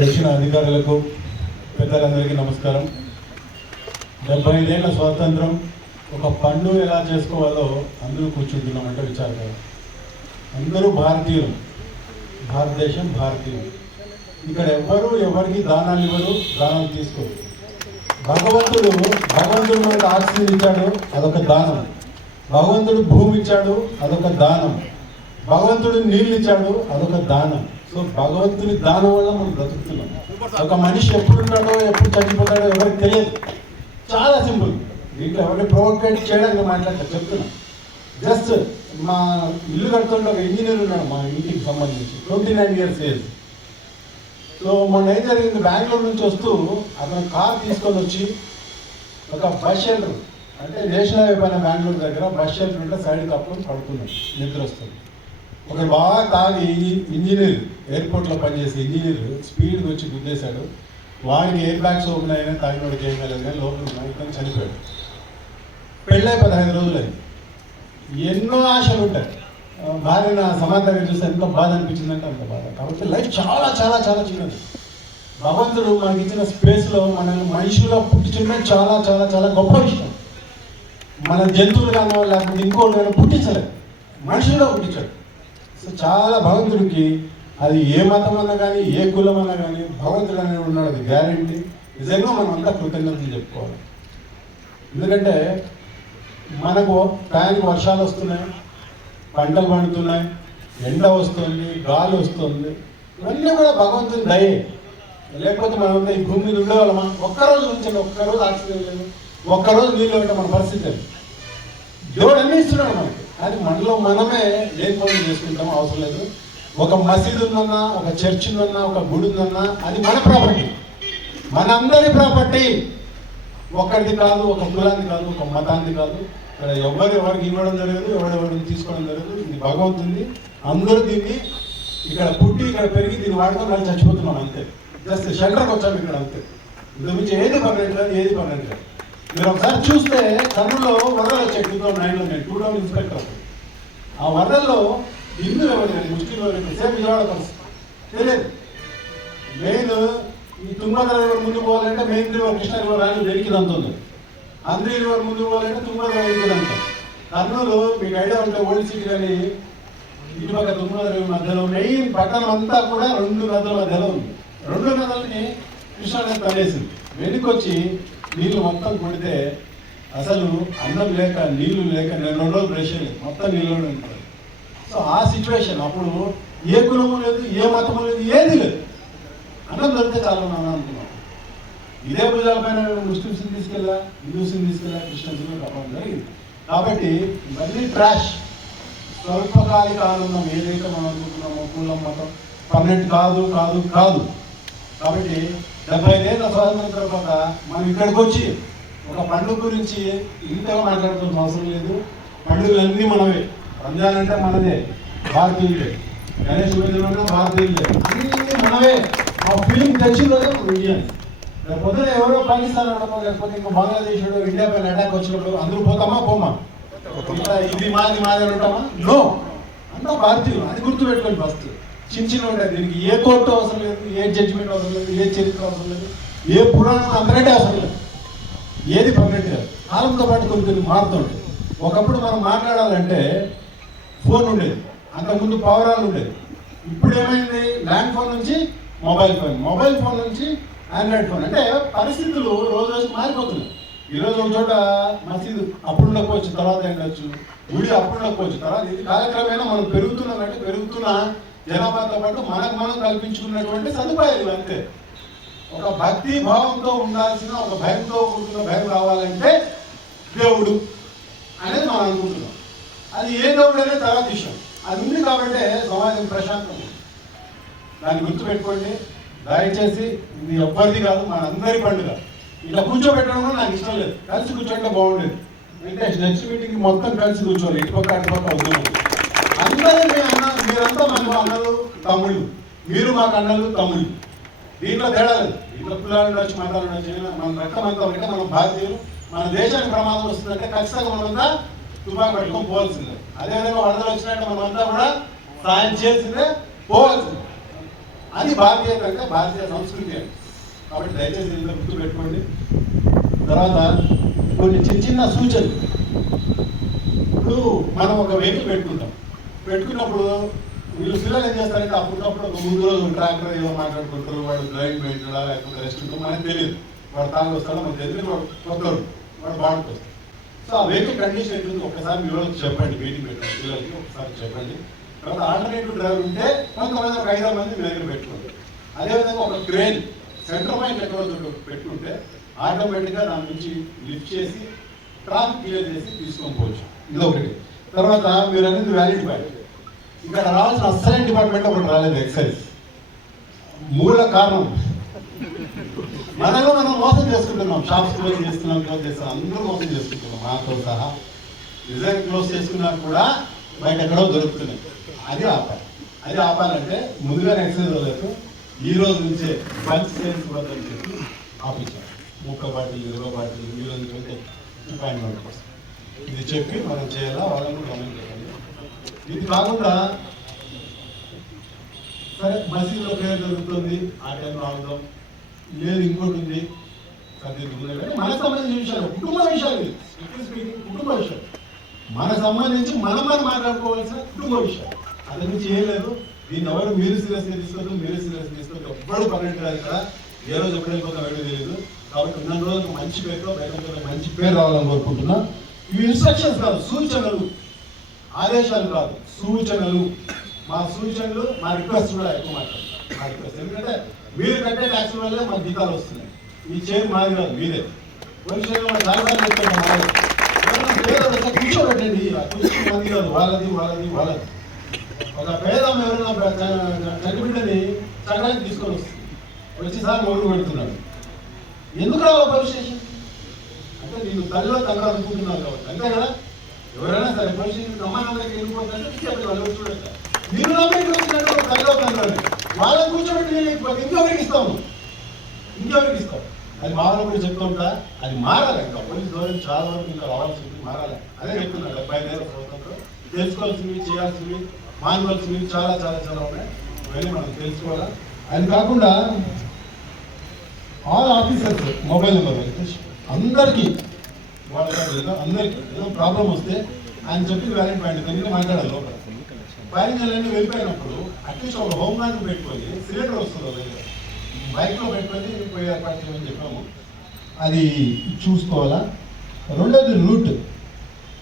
ఇక్కడ వచ్చిన అధికారులకు పెద్దలందరికీ నమస్కారం. డెబ్బై ఐదేళ్ళ స్వాతంత్రం ఒక పండుగ ఎలా చేసుకోవాలో అందరూ కూర్చుంటున్నామంటే విచారం అందరూ భారతీయులు. భారతదేశం భారతీయులు. ఇక్కడ ఎవ్వరూ ఎవరికి దానాలు ఇవ్వరు దానాలు తీసుకోరు. భగవంతుడు భగవంతుడు మనకు ఆక్సిజన్ ఇచ్చాడు అదొక దానం. భగవంతుడు భూమి ఇచ్చాడు అదొక దానం. భగవంతుడు నీళ్ళు ఇచ్చాడు అదొక దానం. సో భగవంతుని దానం వల్ల మనం బ్రతుకుతున్నాం. ఒక మనిషి ఎప్పుడు ఎప్పుడు చనిపోతాడో ఎవరికి తెలియదు. చాలా సింపుల్. దీంట్లో ఎవరిని ప్రొవోకేట్ చేయడానికి మాట్లాడతా చెప్తున్నా. జస్ట్ మా ఇల్లు కడుతుంటే ఒక ఇంజనీర్ ఉన్నాడు మా ఇంటికి సంబంధించి. Twenty nine years age. So మొన్న ఏం జరిగింది బెంగళూరు నుంచి వస్తూ అతను కార్ తీసుకొని వచ్చి ఒక బస్ షెల్టర్ అంటే నేషనల్ హైవే పైన బెంగళూరు దగ్గర బస్ షెల్టర్ ఉంటే సైడ్ కప్పుకొని పడుతున్నాడు నిద్ర వస్తుంది ఒక బాగా తాగి ఇంజనీర్ ఎయిర్పోర్ట్లో పనిచేసే ఇంజనీర్ స్పీడ్గా వచ్చి గుద్దేశాడు. వాడికి ఎయిర్ బ్యాగ్స్ ఓపెన్ అయినా తాగినోడికి ఏం కాలేదు కానీ లోపల ఉన్నాయి ఇతను చనిపోయాడు. పెళ్ళై పదహైదు రోజులైంది. ఎన్నో ఆశలు ఉంటాయి. భార్య నా సమాధి దగ్గర చూస్తే ఎంత బాధ అనిపించిందంటే అంత బాధ. కాబట్టి లైఫ్ చాలా చాలా చాలా చిన్నది. భగవంతుడు మనకి ఇచ్చిన స్పేస్లో మనల్ని మనుషులుగా పుట్టించడం చాలా చాలా చాలా గొప్ప విషయం. మన జంతువులు కానీ లేకపోతే ఇంకోటి కానీ పుట్టించలేదు. మనుషులుగా పుట్టించాడు. సో చాలా భగవంతుడికి అది ఏ మతం అన్నా కానీ ఏ కులం అన్నా కానీ భగవంతుడు అనేది ఉన్నాడు అది గ్యారంటీ నిజంగా మనం అంతా కృతజ్ఞతలు చెప్పుకోవాలి. ఎందుకంటే మనకు టైంకి వర్షాలు వస్తున్నాయి పంటలు పండుతున్నాయి ఎండ వస్తుంది గాలి వస్తుంది. ఇవన్నీ కూడా భగవంతుని దయే. లేకపోతే మనం ఈ భూమి మీద ఉండేవాళ్ళమా? ఒక్కరోజు ఉంచండి ఒక్కరోజు ఆక్సిజన్ లేదు ఒక్కరోజు నీళ్ళు ఉంటే మన పరిస్థితి లేదు దేవుడు అన్నీ ఇస్తున్నాడు మనకి. అది మనలో మనమే లేకపోతే చేసుకుంటాం అవసరం లేదు. ఒక మసీదు ఉందన్నా ఒక చర్చ్ ఉందన్నా ఒక గుడి ఉందన్నా అది మన ప్రాపర్టీ మనందరి ప్రాపర్టీ ఒక్కరిది కాదు ఒక కులాన్ని కాదు ఒక మతాన్ని కాదు. ఇక్కడ ఎవరు ఎవరికి ఇవ్వడం జరగదు ఎవరెవరిని తీసుకోవడం జరగదు. ఇది భగవంతుంది అందరూ దీన్ని ఇక్కడ పుట్టి ఇక్కడ పెరిగి దీన్ని వాడుకొని మనం చచ్చిపోతున్నాం అంతే. జస్ట్ షెల్టర్కి వచ్చాము ఇక్కడ అంతే. ఇందు మించి ఏది పర్మనెంట్ ఏది పర్మనెంట్ మీరు ఒకసారి చూస్తే కర్నూలులో వరదలు వచ్చాయి టూ థౌసండ్ నైన్లో నేను టూ థౌసండ్ ఇన్స్పెక్టర్ ఆ వరదల్లో హిందూ ఎవరు లేదు ముస్లిం ఎవరు లేదు సేమ్ విజయవాడ పరిస్థితి. తెలియదు. మెయిన్ ఈ తుంగభద్ర రివర్ ముందుకు పోవాలంటే మెయిన్ రివర్ కృష్ణ రివర్ రాని వెలికి దంతుంది. అంద్రి రివర్ ముందుకు పోవాలంటే తుంగభద్ర వెలికి అంత కర్నూలు మీకు ఐడియా ఉంటే ఓల్డ్ సిటీ కానీ ఇటుపక్క తుంగభద్ర రివర్ మధ్యలో మెయిన్ పట్టణం అంతా కూడా రెండు నదుల మధ్యలో ఉంది. రెండు నదులని కృష్ణా నది కలిసింది వెనుకొచ్చి నీళ్ళు మొత్తం కొడితే అసలు అన్నం లేక నీళ్ళు లేక రెండు రోజులు బ్రష్ మొత్తం నీళ్ళు ఉంటాయి సో ఆ సిచ్యువేషన్ అప్పుడు ఏ కులము లేదు ఏ మతము లేదు ఏది లేదు. అన్నం దొరికితే చాలా మనం అనుకున్నాం. ఇదే భుజాలపైన ముస్లిమ్స్ని తీసుకెళ్ళా హిందూస్ని తీసుకెళ్ళా క్రిస్టియన్స్ని రావడం జరిగింది. కాబట్టి ఇవన్నీ ట్రాష్ స్వల్పకాలిక ఆనందం ఏదైతే మనం అనుకుంటున్నామో కులం మతం పర్మనెంట్ కాదు కాదు కాదు. కాబట్టి డెబ్బై ఐదేళ్ళ స్వాతంత్రం తర్వాత మనం ఇక్కడికి వచ్చి ఒక పండుగ గురించి ఇంతగా మాట్లాడుతున్న అవసరం లేదు. పండుగలన్నీ మనవే. రంజాన్ అంటే మనదే. భారతీయులే. గణేష్ విజయవాడ భారతీయులే. అన్ని మనవే. ఆ ఫీలింగ్ తెచ్చిందే ఇండియన్ రేపు పొద్దున ఎవరో పాకిస్తాన్ అనడమో లేకపోతే ఇంకా బంగ్లాదేశ్ ఇండియా పైన అటాక్ వచ్చినప్పుడు అందరూ పోతామా పోమా? ఇది మాది మాది అని ఉంటామా? నో. అంతా భారతీయులు. అది గుర్తుపెట్టుకోండి ఫస్ట్ చిన్న చిన్న ఉంటాయి. దీనికి ఏ కోర్టు అవసరం లేదు ఏ జడ్జిమెంట్ అవసరం లేదు ఏ చరిత్ర అవసరం లేదు ఏ పురాణం అందరికీ అవసరం లేదు. ఏది పర్మనెంట్ కాదు. కాలంతో పాటు కొన్ని కొన్ని మారుతుంటాయి ఒకప్పుడు మనం మాట్లాడాలంటే ఫోన్ ఉండేది. అంతకుముందు పవరాలు ఉండేది. ఇప్పుడు ఏమైంది? ల్యాండ్ ఫోన్ నుంచి మొబైల్ ఫోన్ మొబైల్ ఫోన్ నుంచి ఆండ్రాయిడ్ ఫోన్ అంటే పరిస్థితులు రోజు రోజు మారిపోతున్నాయి. ఈరోజు ఒక చోట మసీదు అప్పుడు ఉండకపోవచ్చు తర్వాత ఉండొచ్చు గుడి అప్పుడు ఉండకపోవచ్చు తర్వాత ఇది కాలక్రమేణా మనం పెరుగుతున్నాం అంటే పెరుగుతున్న జనాభాతో పాటు మనకు మనం కల్పించుకున్నటువంటి సదుపాయాలు అంతే. ఒక భక్తి భావంతో ఉండాల్సిన ఒక భయంతో కూడుకున్న భయం రావాలంటే దేవుడు అనేది మనం అనుకుంటున్నాం. అది ఏ దేవుడు అనేది తర్వాత విషయం. అది ఉంది కాబట్టి సమాజం ప్రశాంతం దాన్ని దాన్ని గుర్తుపెట్టుకోండి. దయచేసి ఇది ఎవ్వరిది కాదు మన అందరి పండుగ. ఇట్లా కూర్చోబెట్టడం కూడా నాకు ఇష్టం లేదు. కలిసి కూర్చోంటే బాగుండేది. వెంకటేష్ నెక్స్ట్ మీటింగ్ మొత్తం కలిసి కూర్చోవాలి. ఇటుపక్క అటుపక్క అవుతున్నాం అందరూ మీ అన్న మీరంతా మాకు అన్నలు తమ్ముళ్ళు మీరు మాకు అన్నలు తమ్ముళ్ళు దీంట్లో తేడా లేదు దీంట్లో కులాలు ఉండొచ్చు మతాలు ఉండొచ్చు మన రక్తం అంతా ఉంటే మనం భారతీయులు మన దేశానికి ప్రమాదం వస్తుందంటే ఖచ్చితంగా మనమంతా తుపాకు పట్టుకొని పోవాల్సిందే అదేవిధంగా వరదలు వచ్చినట్టు మనమంతా కూడా సాయం చేసిందే పోవాల్సిందే అది భారతీయ కనుక భారతీయ సంస్కృతి అని కాబట్టి దయచేసి ఇంత గుర్తు పెట్టుకోండి తర్వాత కొన్ని చిన్న చిన్న సూచనలు ఇప్పుడు మనం ఒక వెహికల్ పెట్టుకుంటాం. పెట్టుకున్నప్పుడు వీళ్ళు పిల్లలు ఏం చేస్తారంటే అప్పటికప్పుడు ఒక ముందు రోజు ట్రాక్టర్ ఏదో మాట్లాడుకుంటారు వాడు డ్రైవింగ్ పెట్టడా లేకపోతే రెస్ట్ ఉంటుందో మనకు తెలియదు. వాడు తాగి వస్తాడో మనకు తెలియదు వాడు వాడు బాగుంటుంది సో ఆ వెహికల్ కండిషన్ ఏంటుంది ఒకసారి మీ వాళ్ళకి చెప్పండి మీటింగ్ పెట్టండి పిల్లలకి ఒకసారి చెప్పండి. తర్వాత ఆల్టర్నేటివ్ డ్రైవర్ ఉంటే కొంతమంది ఒక ఐదు మంది మీ దగ్గర పెట్టుకోండి. అదేవిధంగా ఒక క్రేన్ సెంటర్ పాయింట్ ఎక్కడ పెట్టుకుంటే ఆటోమేటిక్గా దాని నుంచి లిఫ్ట్ చేసి ట్రాఫిక్ క్లియర్ చేసి తీసుకొని పోవచ్చు. ఇది ఒకటి తర్వాత మీరు అనేది వ్యాలిడ్ పాయింట్ ఇక్కడ రావాల్సిన అసలైన డిపార్ట్మెంట్ ఒకటి రాలేదు ఎక్సైజ్ మూల కారణం. మనలో మనం మోసం చేసుకుంటున్నాం. షాప్స్ క్లోజ్ చేస్తున్నాం క్లోజ్ చేస్తున్నాం. అందరూ మోసం చేసుకుంటున్నాం మాతో సహా నిజంగా క్లోజ్ చేసుకున్నా కూడా బయట ఎక్కడో దొరుకుతున్నాయి. అది ఆపాలి. అది ఆపాలంటే ముందుగానే ఎక్సైజ్ వాళ్ళకు ఈ రోజు నుంచే బంచ్ సేల్స్ వద్దని చెప్పి ఆపించారు ముక్క బాటిల్ ఇరవై బాటిల్ ఈ రోజు అపాయింట్మెంట్ కోసం. ఇది చెప్పి మనం చేయాలా? వాళ్ళని గమనించాలి? ఇది కాకుండా సరే మసీదులో ప్రేయర్ జరుగుతుంది ఆటలు రావడం. లేదు ఇంకోటి ఉంది. సర్దిద్దుకునే కానీ మనకు సంబంధించిన విషయాలు కుటుంబ విషయాలు ఇవి. కుటుంబ విషయాలు. మనకు సంబంధించి మనం మనం మాట్లాడుకోవాల్సిన కుటుంబ విషయాలు. అది నుంచి ఏం లేదు. దీన్ని ఎవరు మీరు సీరియస్గా తీసుకోవద్దు మీరు సీరియస్గా తీసుకోవద్దు. ఎవ్వరు పన్నెండు కాదు ఇక్కడ. ఏ రోజు ఎప్పుడు వెళ్ళిపోతాం ఎవరికి తెలియదు కాబట్టి ఉన్న రోజు మంచి పేరుతో బయట మంచి పేరు రావాలని కోరుకుంటున్నా. ఇవి ఇన్స్ట్రక్షన్స్ కాదు సూచనలు. ఆదేశాలు కాదు సూచనలు. మా సూచనలు మా రిక్వెస్ట్ కూడా ఎక్కువ మాట్లాడతాం మా రిక్వెస్ట్ ఎందుకంటే మీరు కట్టే ట్యాక్స్ వల్లే మా జీతాలు వస్తున్నాయి. ఈ చైర్ మాది కాదు మీదే. భవిష్యత్తులో కూర్చోబెట్టండి కూర్చుని మంది కాదు వాళ్ళది వాళ్ళది వాళ్ళది. ఒక పేదం ఎవరైనా చనిబిడ్డని చక్కడానికి తీసుకొని వస్తుంది. వచ్చేసారి మొగుడు పెడుతున్నాడు ఎందుకు రావాలి పోలీస్ అంటే నేను తల్లిలో తగ్గ అనుకుంటున్నాను కాబట్టి. అంతే కదా? ఎవరైనా సరే మనిషి స్టేషన్ అమ్మాయి దగ్గరికి వెళ్ళిపోతుందంటే చూడండి మీరు నమ్మకం వచ్చినట్టు ఒక తండ్రి వాళ్ళని కూర్చోబెట్టి నేను ఇంకెవరికి ఇస్తాము ఇంకెవరికి ఇస్తాం. అది మామూలు కూడా చెప్తుంటా అది మారాలి. ఇంకా పోలీస్ ధోరణి చాలా వరకు ఇంకా రావాల్సింది మారాలి. అదే చెప్తున్నా డెబ్బై ఐదు స్వతంత్రం. తెలుసుకోవాల్సినవి చేయాల్సినవి మానవలసినవి చాలా చాలా చాలా ఉన్నాయి. ఇవన్నీ మనం తెలుసుకోవాలా? అది కాకుండా ఆల్ ఆఫీసర్స్ మొబైల్ నెంబర్ అందరికీ వాళ్ళ అందరికి అందరికీ ఏదో ప్రాబ్లం వస్తే ఆయన చెప్పి వ్యాలిడ్ పాయింట్ తొమ్మిది మాట్లాడాలి లోపల. ఫైరింగ్ అన్నీ వెళ్ళిపోయినప్పుడు అట్లీస్ట్ ఒక హోమ్ గార్డ్ పెట్టుకొని సిలిండర్ వస్తుంది బైక్లో పెట్టుకొని పోయి ఏర్పాటు చేయమని చెప్పాము. అది చూసుకోవాలా? రెండోది రూట్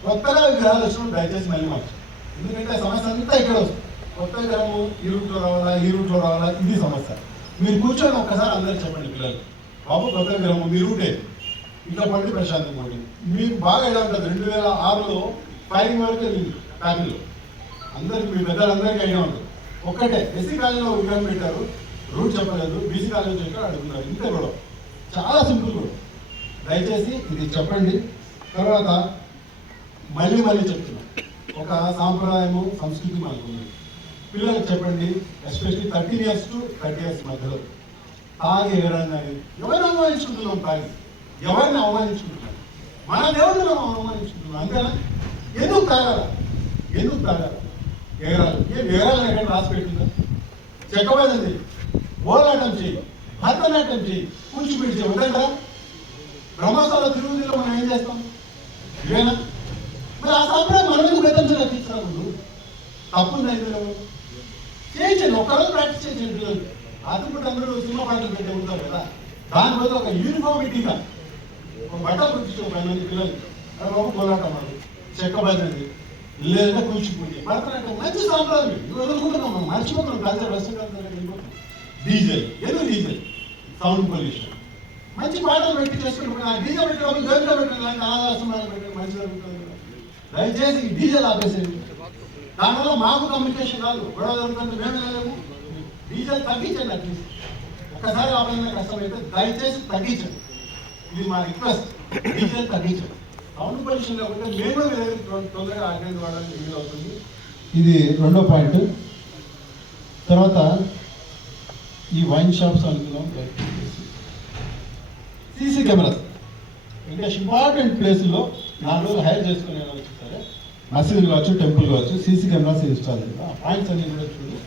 కొత్తగా విగ్రహాలు వచ్చినప్పుడు దయచేసి మళ్ళీ మార్చు ఎందుకంటే సమస్య అంతా ఇక్కడ వస్తుంది. కొత్త విగ్రహము ఈ రూట్లో రావాలా ఈ రూట్లో రావాలా ఇది సమస్య. మీరు కూర్చొని ఒక్కసారి అందరికి చెప్పండి పిల్లలు. బాబు కొత్త విగ్రహము మీ రూటే ఇంకా పండి ప్రశాంతం పండి మీకు బాగా ఎలా ఉంటుంది రెండు వేల ఆరులో ఫైరింగ్ వరకు వెళ్ళింది ఫ్యామిలీలో. అందరికి మీ పెద్దలందరికీ అయినా ఉంటుంది ఒక్కటే ఎస్సీ కాలేజీలో విగ్రహం పెట్టారు. రూట్ చెప్పలేదు. బీసీ కాలేజీ చెప్పి అడుగుతున్నారు ఇంతే కూడా చాలా సింపుల్ కూడా దయచేసి ఇది చెప్పండి. తర్వాత మళ్ళీ మళ్ళీ చెప్తున్నా. ఒక సాంప్రదాయము సంస్కృతి మనకు ఉంది. పిల్లలకు చెప్పండి. Especially thirteen years to thirty years మధ్యలో. తాగి ఎవరైనా ఎవరైనా అవమానించుకుంటున్నాం తాగి. ఎవరిని అవమానించుకుంటున్నాం మన దేవుడిని మనం అవమానించుకుంటున్నాం అంతేనా? ఎందుకు తాగాల ఎందుకు తాగాల వివరాలు ఏ ఎగరాలని ఎక్కడ రాసి పెట్టిందా? చెక్కబడింది ఓలాటం చేయి భరతనాట్యం చేయి కూచిపూడి చేయి. వదండ్రా బ్రహ్మస్థాల తిరుగుదిలో మనం ఏం చేస్తాం? ఇవేనా? మరి ఆ సాంప్రదాయం మనం ఎందుకు గతంలో తీర్చాలి ముందు తప్పుందా ఇందులో చేయించండి. ఒక్కరోజు ప్రాక్టీస్ చేయించండి. పిల్లలు రాత్రిపూట అందరూ సినిమా పాటలు పెట్టి ఉంటారు కదా. దాని బదులు ఒక యూనిఫామిటీగా ఒక బట్టలు కుట్టించి ఒక పది మంది పిల్లలు అది ఒక కోలాటం అది చెక్క బదిలీ లేదంటే కూచిపూడి భరతనాట్యం మంచి సాంప్రదాయం ఇవి వదులుకుంటున్నాం మనం మర్చిపోతున్నాం కల్చర్ వెస్టర్న్ కల్చర్ వెళ్ళిపోతున్నాం డీజే. ఏదో డీజే. Sound pollution. మంచి పాటలు పెట్టి చేసుకుంటున్నాం ఆ డీజే పెట్టడం గోవింద పెట్టడం లాంటి అనాథాశ్రమాలు పెట్టడం మంచి జరుగుతుంది దయచేసి ఈ డీజేలు ఆపేసేది దానివల్ల మాకు కమ్యూనికేషన్ రాదు. గొడవ జరుగుతుంటే మేము లేము డీజేలు తగ్గించండి అట్లీస్ట్. ఒకసారి ఆపేసిన కష్టమైతే దయచేసి తగ్గించండి. ఇది మా రిక్వెస్ట్ డీజేలు తగ్గించండి సౌండ్ పొల్యూషన్ లేకుంటే మేము తొందరగా ఆర్గనైజ్ వాడడానికి వీలు అవుతుంది. ఇది రెండో పాయింట్ తర్వాత ఈ వైన్ షాప్స్ అనుకున్నాం సీసీ కెమెరాస్ ఇంకా ఇంపార్టెంట్ ప్లేస్లో నాలుగు రోజులు హైర్ చేసుకునే సరే మసీదులు కావచ్చు టెంపుల్ కావచ్చు సీసీ కెమెరాస్ ఇన్స్టాల్ ఆ పాయింట్స్ అన్ని కూడా చూడు.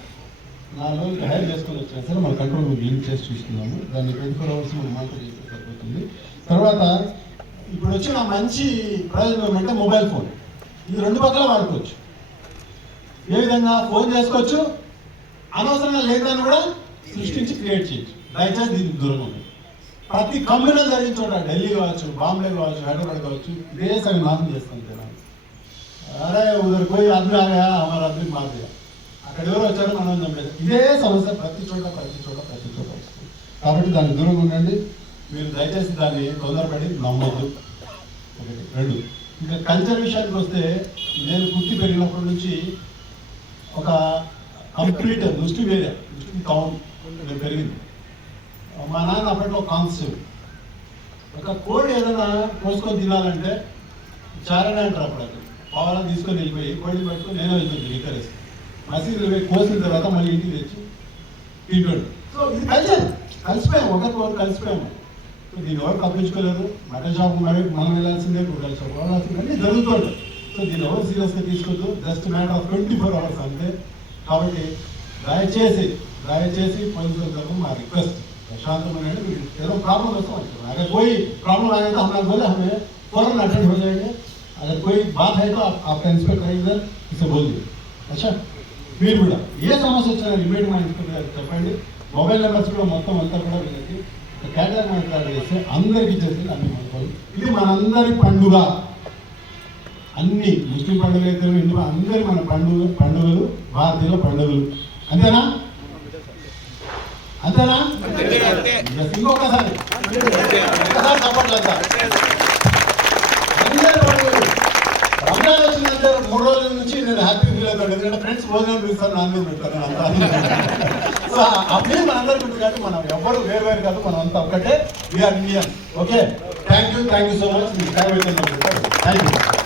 నాలుగు రోజులు హైర్ చేసుకొని వచ్చినా సరే మన కంట్రోల్ లింక్ చేసి చూస్తున్నాము దాన్ని ట్వంటీ ఫోర్ అవర్స్ మనం మానిటర్ చేసేస్తాం సరిపోతుంది తర్వాత ఇప్పుడు వచ్చిన మంచి ప్రయోజనం అంటే మొబైల్ ఫోన్. ఇది రెండు పక్కల వాడుకోవచ్చు. ఏ విధంగా ఫోన్ చేసుకోవచ్చు? అనవసరంగా లేదని కూడా సృష్టించి క్రియేట్ చేయొచ్చు. దయచేసి దీనికి దూరం ప్రతి కమ్యూనల్ జరిగిన చోట ఢిల్లీ కావచ్చు బాంబే కావచ్చు హైదరాబాద్ కావచ్చు ఇదే సగం నాశనం చేస్తాను జనాలు అరే ఉదరు పోయి ఆద్మీ ఆగా హమారా ఆద్మీ అక్కడ ఎవరు వచ్చారో మనం చంపేది ఇదే సమస్య ప్రతి చోట ప్రతి చోట ప్రతి చోట వస్తుంది. కాబట్టి దానికి దూరంగా ఉండండి. మీరు దయచేసి దాన్ని తొందరపడి నమ్మొద్దు. ఒకటి రెండు. ఇంకా కల్చర్ విషయానికి వస్తే నేను పుట్టి పెరిగినప్పటి నుంచి ఒక complete Muslim area Muslim town నేను పెరిగింది. మా నాన్న అప్పట్లో కాన్స్టేబుల్ ఒక కోడి ఏదైనా కోసుకొని తినాలంటే చారణ అంటారు అప్పుడు అక్కడ పావులను తీసుకొని వెళ్ళిపోయి కోడిని పట్టుకొని నేను వెళ్తుంది రికరేసి మసీదులు పోయి కోసిన తర్వాత మళ్ళీ ఇంటికి తెచ్చి తింటాడు. సో ఇది కల్చర్. కలిసిపోయాము ఒకరికొకరు కలిసిపోయాము. దీన్ని ఎవరు తప్పించుకోలేరు మటన్ షాప్ మరి మనం వెళ్ళాల్సిందే కూరగాయల షాప్ వెళ్ళాల్సిందే అన్నీ జరుగుతుంది సో దీన్ని ఎవరు సీరియస్గా తీసుకోవద్దు just matter of twenty four hours అంతే కాబట్టి దయచేసి దయచేసి పోలీసుల తరఫున మా రిక్వెస్ట్ प्रशांत तेरा प्रॉब्लम ऐसा होता है अगर कोई प्रॉब्लम आएगा तो हम लोग बोले हमें फौरन अटेंड हो जाएंगे अगर कोई बात है तो आप आपका इंस्पेक्टर है इधर इसे बोल दिए अच्छा మీరు కూడా ఏ సమస్య వచ్చినా ఇమీడియట్ మా ఇన్స్పెక్టర్ గారికి చెప్పండి మొబైల్ నెంబర్స్ కూడా మొత్తం అంతా కూడా వీళ్ళకి కేటాయి మాట్లాడి చేస్తే అందరికీ చేస్తుంది అన్ని మనకోవాలి ఇది మనందరి పండుగ. అన్ని ముస్లిం పండుగలు అయితే హిందూ అందరి మన పండుగ పండుగలు భారతీయుల పండుగలు. అంతేనా? అంతేనా? ఇంకొకసారి ఒక్కసారి. చప్పట్లు అందరి పండుగలు. రంజాన్ వచ్చిందంటే మూడు రోజుల నుంచి నేను హ్యాపీ ఫీల్ ఎందుకంటే ఫ్రెండ్స్ భోజనం పిలుస్తాను నాన్ వెజ్ పెడతాను అంతా సో అప్పుడే మనందరికీ ఉంటుంది కాబట్టి మనం ఎవరు వేరు వేరు కాదు మనం అంతా ఒక్కటే we're Indian okay thank you thank you so much మీకు టైం అయితే థ్యాంక్ యూ